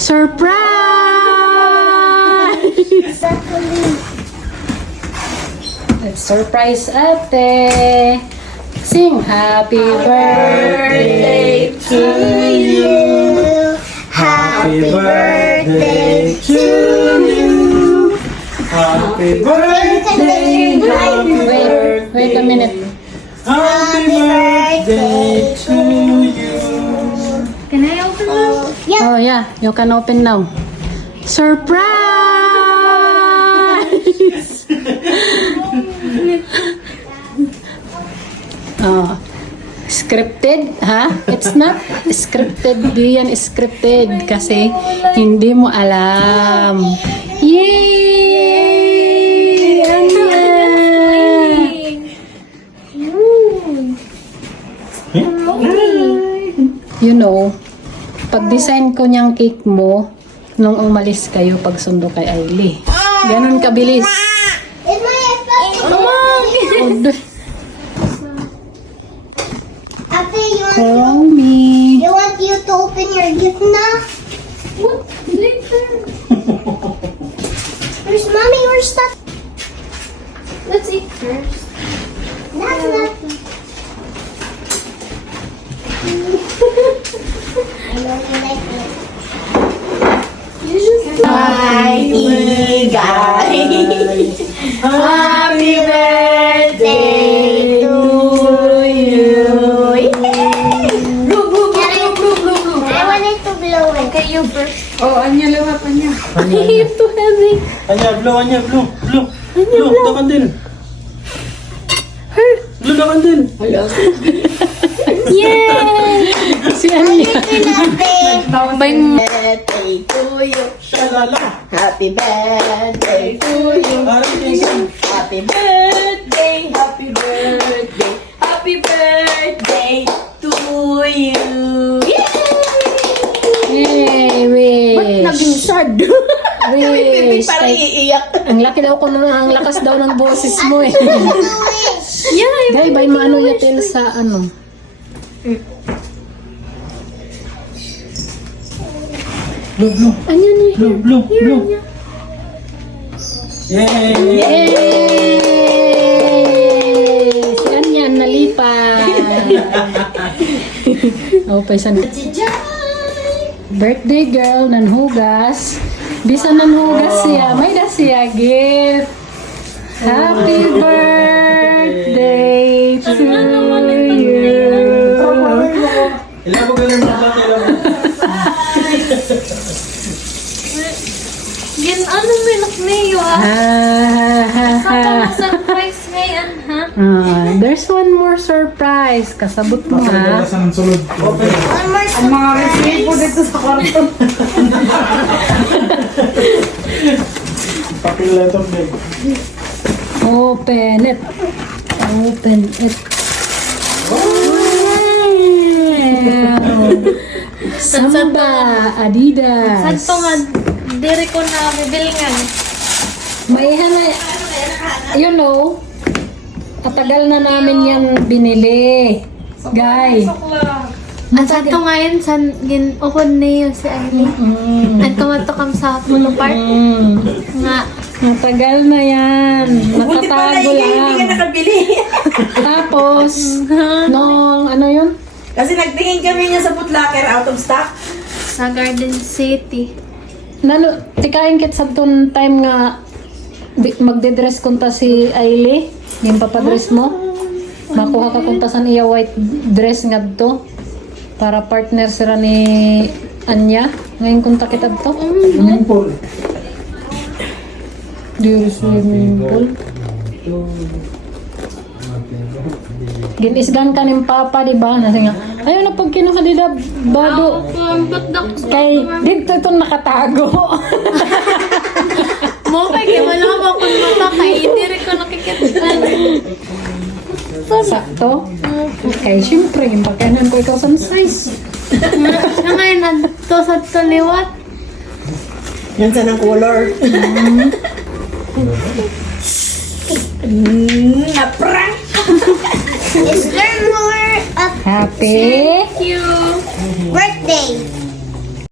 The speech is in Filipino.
Surprise! Let's surprise ate. Sing happy birthday to you. Happy birthday to you. Happy birthday, happy birthday. Wait a minute. Happy birthday to you. Can I open it? Oh yeah, you can open now. Surprise! Oh, scripted, ha? It's not scripted. Di yan scripted kasi hindi mo alam. Yay! Anya! You know, pag-design ko niyang cake mo, nung umalis kayo pag sundo kay Ailey. Ganon kabilis. After Call me. you want you to open your gift now? What? Later. Where's mommy? Where's that? Let's eat first. That's not. I know you like it. You just Happy birthday to you. blue. I wanted to blow it. Okay, you first. Oh, Anya, lawap, Anya. Anya, Too heavy. Anya, blue. Blue, the candle. Blue, the candle. Yay! Si Anya. Birthday to you. Shalala. Happy birthday to you. Parang tingin. Happy birthday. Happy birthday. Happy birthday to you. Hey, wish. Naging sad. Wish. Parang iiyak. Ang laki daw ko naman, ang lakas daw ng boses mo eh. Yeah, Gay, bay maano yatin sa ano. Blue. Anya ni. Blue. Yay! Yay! Si Anya nalipat. Oh, paisan. Birthday girl, nanhugas. Bisa nanhugas siya. May da siya gift. Happy birthday to you. Ilan mo ganun sa Yan, ano milk mayo ah? Saka surprise ngayon, ha? There's one more surprise. Kasabot mo ha. ng sulod. Open. One more Ang mga resibo dito sa kwarto. Papel letter bag. Open it. Open it. Wow. Samba Adidas. Santo nga, diri ko na bibilingan. May you know, katagal na namin yan binili. Guys. Ang santo ngayon, ukod niyo si Aileen. At tumatukam sa Puno Park. Nga, Matagal na yan. Nakatago lang. Tapos, nung ano yun? Kasi nagtingin kami niya sa Footlocker out of stock. sa Garden City. Tikain kit sa ton time nga magde-dress kunta si Ailey. Yung papadress mo. Makuha ka kunta sa iya white dress nga to. Para partner sila ni Anya. Ngayon kunta kita to. Swimming pool. Dear swimming pool. Ginisgan ka ng papa, di ba? Nasi nga, ayaw na pag kinuhalida, bado. Kay, dito ito nakatago. Mo kay kay wala ko akong mata kay hindi rin ko nakikita. Sakto. Kay, syempre, yung pagkanan ko ikaw sa size. Sa ngayon, to sa liwat. Yan sa ng color. Naprank! Is there more Happy Thank you. birthday?